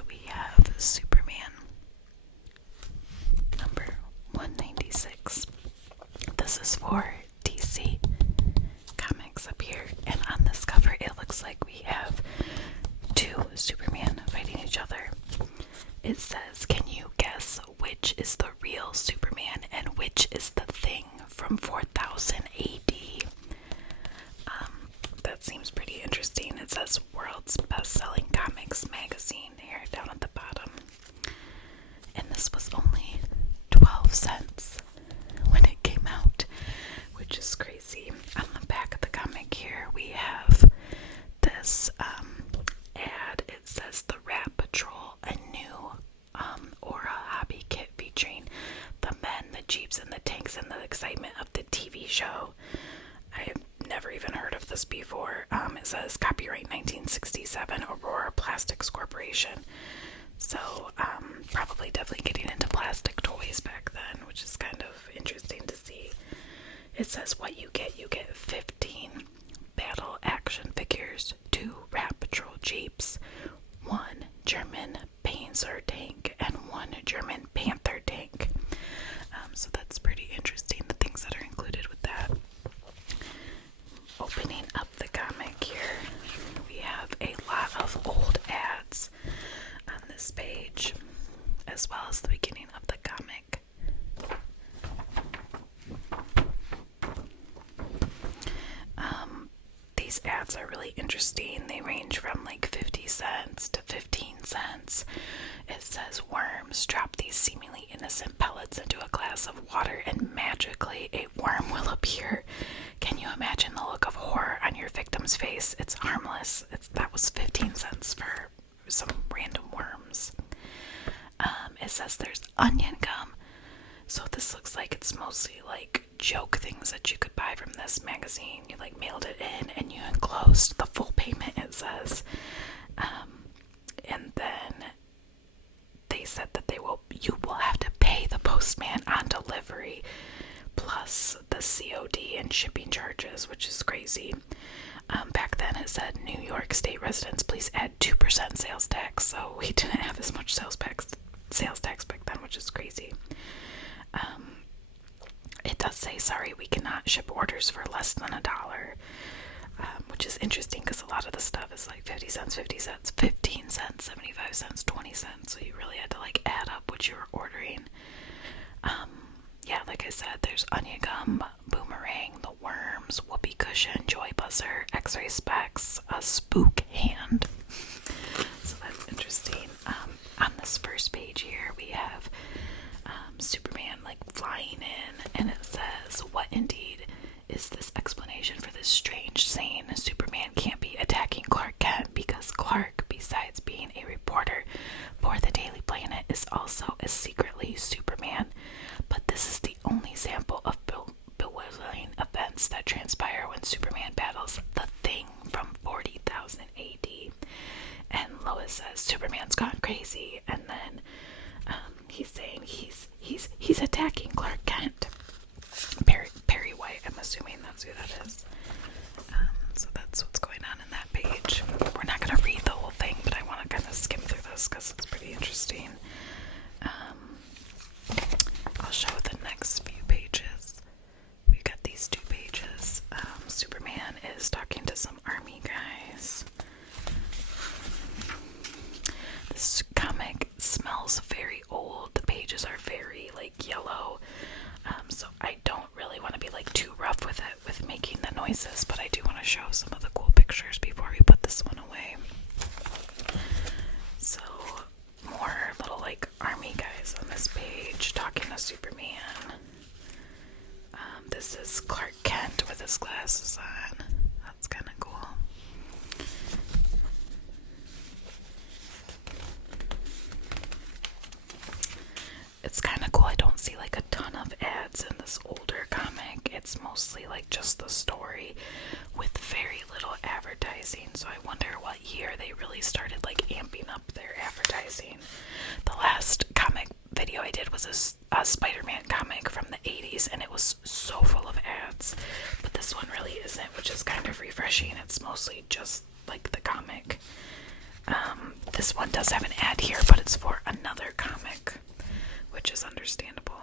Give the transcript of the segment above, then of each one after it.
So we have Superman number 196. This is for DC Comics up here, and on this cover it looks like we have two Superman fighting each other. It says, "Can you guess which is the real Superman and which is the Thing from 4000 AD?" That seems pretty interesting. It says World's Best-Selling Comics Magazine here down at the bottom. And this was only 12 cents when it came out, which is crazy. On the back of the comic here, we have this ad. It says The Rat Patrol, a new Aura hobby kit featuring the men, the jeeps, and the tanks, and the excitement of the TV show. I've never even heard of this before. It says copyright 1967, Aurora Plastics Corporation. So, probably definitely getting into plastic toys back then, which is kind of interesting to see. It says what you get 15 battle action figures, 2 Rat Patrol Jeeps, 1 German Panzer tank, and 1 German Panther tank. So that's pretty interesting, the things that are included with that. Opening up the comic here, we have a lot of old ads on this page, as well as the beginning of the comic. These ads are really interesting. They range from like 50 cents to 15 cents. It says, "Worms, drop these seemingly innocent pellets into a glass of water and magically a worm will appear. Can you imagine the look of horror on your victim's face? It's harmless." That was 15 cents for some random worms. It says there's onion gum. So this looks like it's mostly like joke things that you could buy from this magazine. You like mailed it in and you enclosed the full payment, it says. And then they said that you will have to pay the postman on delivery plus the COD and shipping charges, which is crazy. Back then it said New York State residents, please add 2% sales tax. So we didn't have as much sales tax back then, which is crazy. It does say, "Sorry, we cannot ship orders for less than $1, which is interesting because a lot of the stuff is like 50 cents, 50 cents, 15 cents, 75 cents, 20 cents. So you really had to like add up what you were ordering. Yeah, like I said, there's onion gum, boomerang, the worms, whoopee cushion, joy buzzer, x-ray specs, a spook hand. So that's interesting. On this first page here, we have Superman like flying in, and it says, "What indeed is this explanation for this strange saying Superman can't be attacking Clark Kent because Clark, besides being a reporter for the Daily Planet, is also a secretly Superman. But this is the only sample of bewildering events that transpire when Superman battles the Thing from 40,000 AD. And Lois says, "Superman's gone crazy," and then he's saying he's attacking Clark Kent. Perry White, I'm assuming that's who that is. So that's what's going on in that page. We're not going to read the whole thing, but I want to kind of skim through this because it's pretty interesting. I'll show the next few pages. We've got these 2 pages. Superman is talking to some army guys. This comic smells very old. The pages are very like yellow. So I don't really want to be like too rough with it with making the noises, but I do want to show some of the cool pictures before we put this one away. So more little like army guys on this page talking to Superman. This is Clark Kent with his glasses on. That's kind of cool. It's kind of cool. I don't see like a ton of ads in this older comic. It's mostly like just the story with very little advertising. So I wonder what year they really started like amping up their advertising. The last comic video I did was a Spider-Man comic from the 80s, and it was so full of ads. But this one really isn't, which is kind of refreshing. It's mostly just like the comic. This one does have an ad here, but it's for another comic, which is understandable.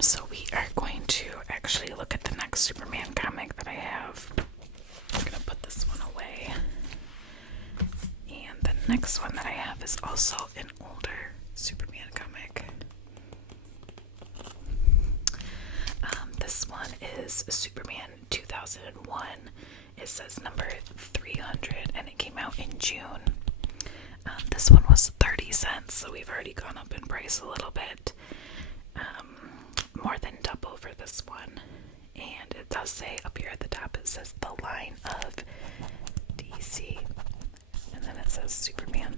So we are going to actually look at the next Superman comic that I have. I'm gonna put this one away. And the next one that I have is also an older Superman comic. This one is Superman 2001. It says number 300 and it came out in June. This one was 30 cents, so we've already gone up in price a little bit. More than double for this one. And it does say up here at the top, it says the line of DC. And then it says Superman.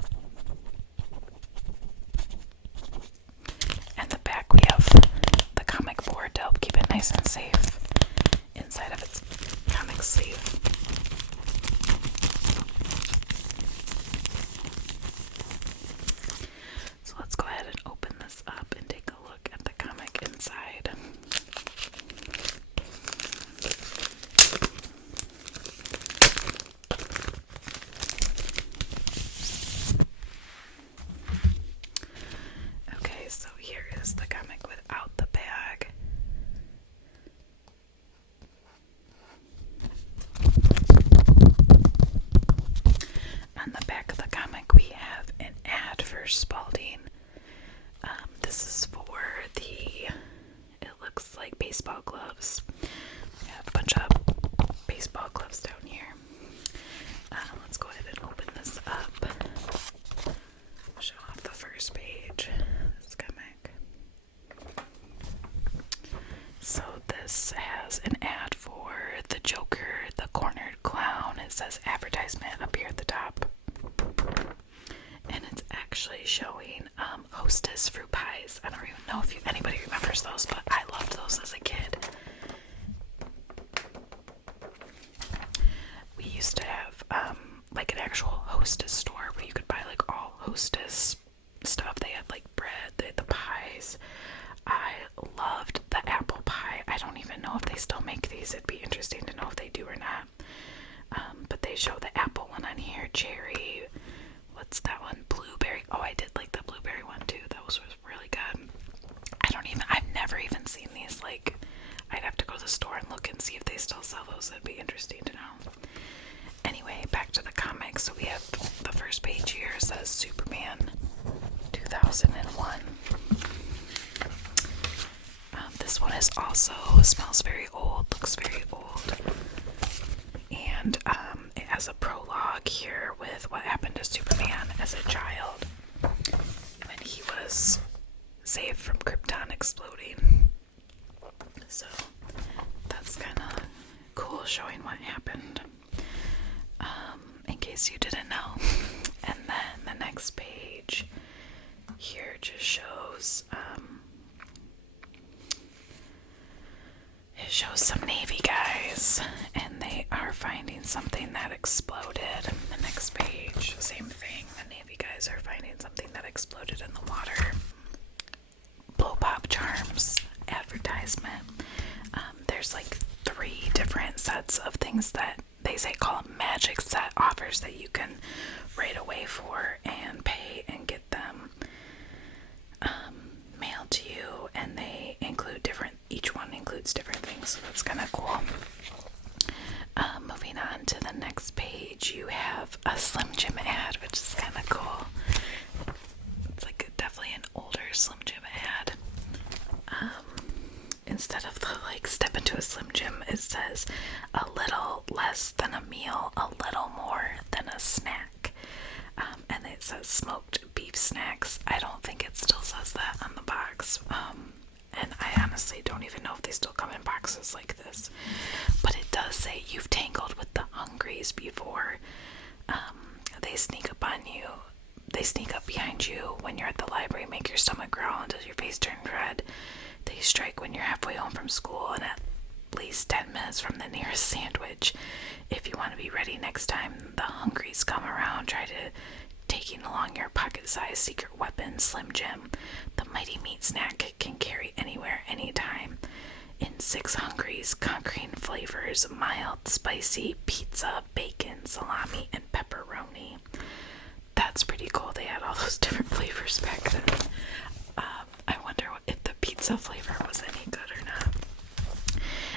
And the back we have the comic board to help keep it nice and safe inside of its comic sleeve. So let's go ahead and open this up and take a look at the comic inside. Okay, so here is the comic without the bag. On the back of the comic, we have an ad for Spalding. This is for it looks like baseball gloves. We have a bunch of baseball gloves down here. Let's go ahead and open this up. Show off the first page. This comic. So this has an ad for the Joker, the cornered clown. It says advertisement up here at the top. And it's actually showing Hostess fruit pies. I don't even know if anybody remembers those, but I loved those as a kid. We used to have like an actual Hostess store where you could buy like all Hostess stuff. They had like bread, they had the pies. I loved the apple pie. I don't even know if they still make these. It'd be interesting to know if they do or not. But they show the apple one on here, cherry. What's that one? Blueberry. Oh, I did like the blueberry one too. That was really good. I've never even seen these. Like, I'd have to go to the store and look and see if they still sell those. That'd be interesting to know. Anyway, back to the comics. So we have the first page here says Superman 2001. This one is also smells very old, looks very old. And it has a prologue here with what happened to Superman as a child when he was saved from Krypton exploding. So that's kind of cool, showing what happened, in case you didn't know. And then the next page here just shows it shows some Navy guys, and they are finding something that exploded. The next page, same thing. The Navy guys are finding something that exploded in the water. Blow pop charms advertisement. There's like 3 different sets of things that they say call them magic set offers that you can write away for and pay and get them mailed to you, and they include each one includes different things, so that's kind of cool. Moving on to the next page, you have a Slim Jim ad, which is kind of cool. It's like definitely an older Slim Jim ad. Instead of the like step into a Slim Jim, it says a little less than a meal, a little more than a snack. And it says smoked beef snacks. I don't think it still says that on the box. And I honestly don't even know if they still come in boxes like this. But it does say you've tangled with the hungries before. They sneak up on you. They sneak up behind you when you're at the library, make your stomach growl until your face turns red. They strike when you're halfway home from school and at least 10 minutes from the nearest sandwich. If you want to be ready next time the hungries come around, try to taking along your pocket-sized secret weapon, Slim Jim. The mighty meat snack can carry anywhere, anytime. in 6 hungries, conquering flavors: mild, spicy, pizza, bacon, salami, and pepperoni. That's pretty cool. They had all those different flavors back then. I wonder if the pizza flavor was any good or not.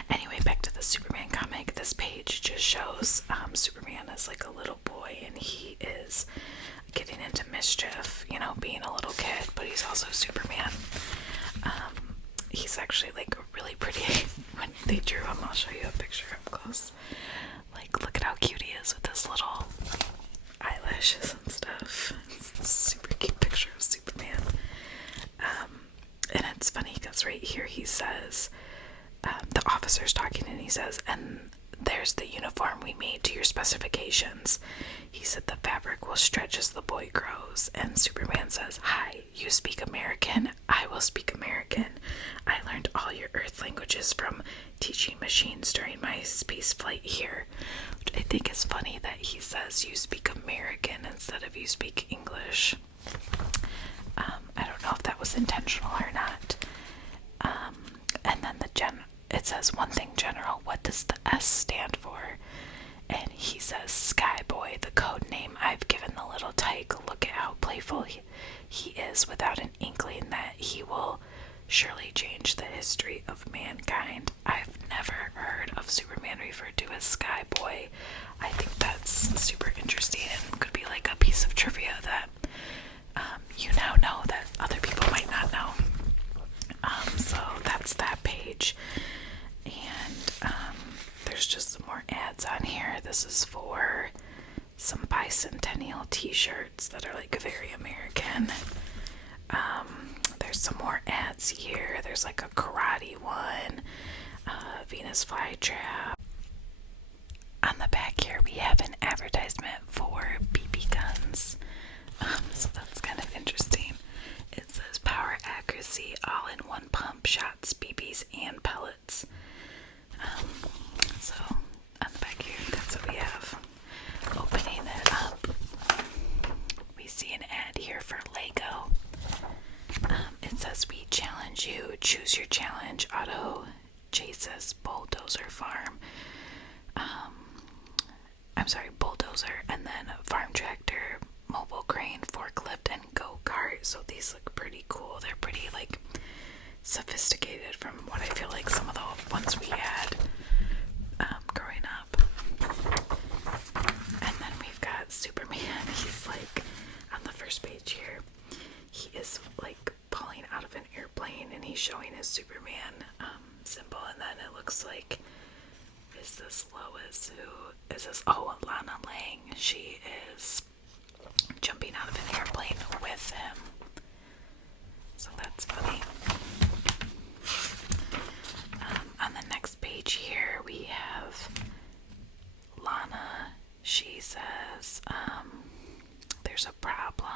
Anyway, back to the Superman comic. This page just shows Superman as like a little boy, and he is getting into mischief, you know, being a little kid, but he's also Superman. He's actually like really pretty. When they drew him, I'll show you a picture up close. Like, look at how cute he is with his little eyelashes and stuff. It's a super cute picture of Superman. And it's funny because right here he says, the officer's talking and he says, and there's the uniform we made to your specifications. He said the fabric will stretch as the boy grows. And Superman says, hi, you speak American? I will speak American. I learned all your Earth languages from teaching machines during my space flight here. Which I think is funny that he says you speak American instead of you speak English. I don't know if that was intentional or not. And then it says, one thing, General, what does the S stand for? And he says, Skyboy, the code name I've given the little tyke. Look at how playful he is, without an inkling that he will surely change the history of mankind. I've never heard of Superman referred to as Skyboy. I think that's super interesting and could be like a piece of trivia that you now know that other people might not know. So that's that page. And there's just some more ads on here. This is for some bicentennial t-shirts that are like very American. There's some more ads here. There's like a karate one, Venus flytrap. On the back here we have an advertisement for BB guns. So that's kind of interesting. It says power accuracy, all-in-one pump, shots, BBs, and pellets. So on the back here, that's what we have. Opening it up, we see an ad here for Lego. It says, we challenge you, choose your challenge, Auto Chases Bulldozer Farm. Bulldozer, and then farm tractor, mobile crane, forklift, and go-kart. So these look pretty cool. They're pretty like sophisticated from what I feel like some of the ones we had growing up. And then we've got Superman. He's like on the first page here. He is like falling out of an airplane and he's showing his Superman symbol, and then it looks like, is this Lois? Who is this? Oh, Lana Lang. She is jumping out of an airplane with him. So that's funny. On the next page here we have Lana. She says, there's a problem.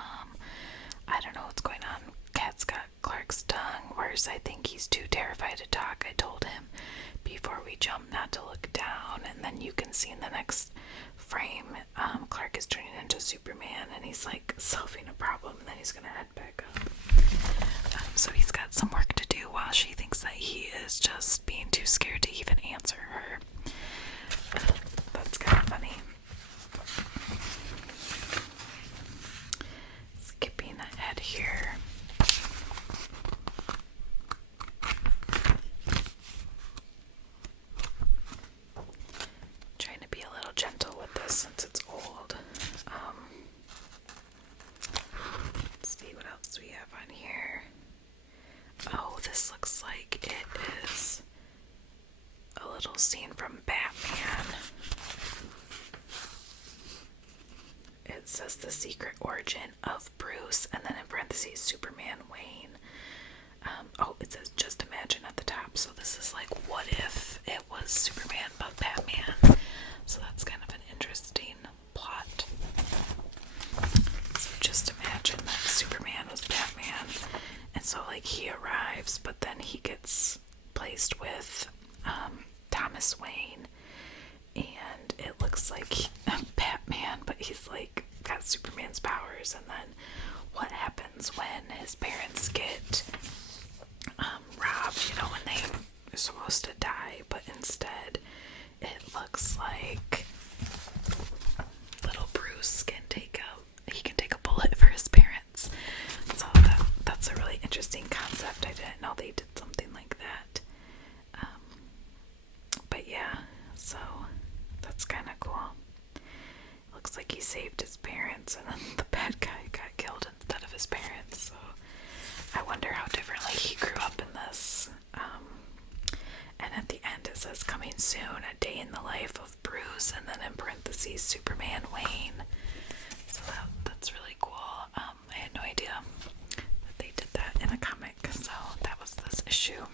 I don't know what's going on. Cat's got Clark's tongue. Worse, I think he's too terrified to talk. I told him before we jump not to look down. And then you can see in the next frame, Clark is turning into Superman and he's like solving a problem, and then he's gonna head back up. So he's got some work to do while she thinks that he is just being too scared to even answer her. That's kind of funny. Skipping ahead here. Trying to be a little gentle with this since it's old. Let's see what else we have on here. Oh, this looks like it is a little scene from Batman. It says the secret origin of Bruce, and then in parentheses, Superman Wayne. It says just imagine at the top. So this is like, what if it was Superman but Batman? So that's kind of an interesting plot. So just imagine that Superman was Batman. And so like he arrives, but then he gets placed with Thomas Wayne, and it looks like Batman, but he's like got Superman's powers. And then what happens when his parents get robbed, you know, when they supposed to die, but instead it looks like little Bruce can take a bullet for his parents. So that's a really interesting concept. I didn't know they did something like that. But yeah, so that's kind of cool. Looks like he saved his parents, and then the bad guy got killed instead of his parents. So I wonder how differently he grew up in this. And at the end it says, coming soon, a day in the life of Bruce, and then in parentheses, Superman Wayne. So that's really cool. I had no idea that they did that in a comic. So that was this issue.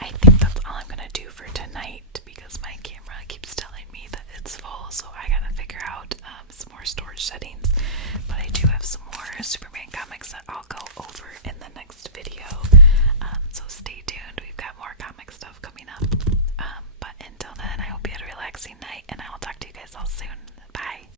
I think that's all I'm gonna do for tonight because my camera keeps telling me that it's full, so I gotta figure out some more storage settings. But I do have some more Superman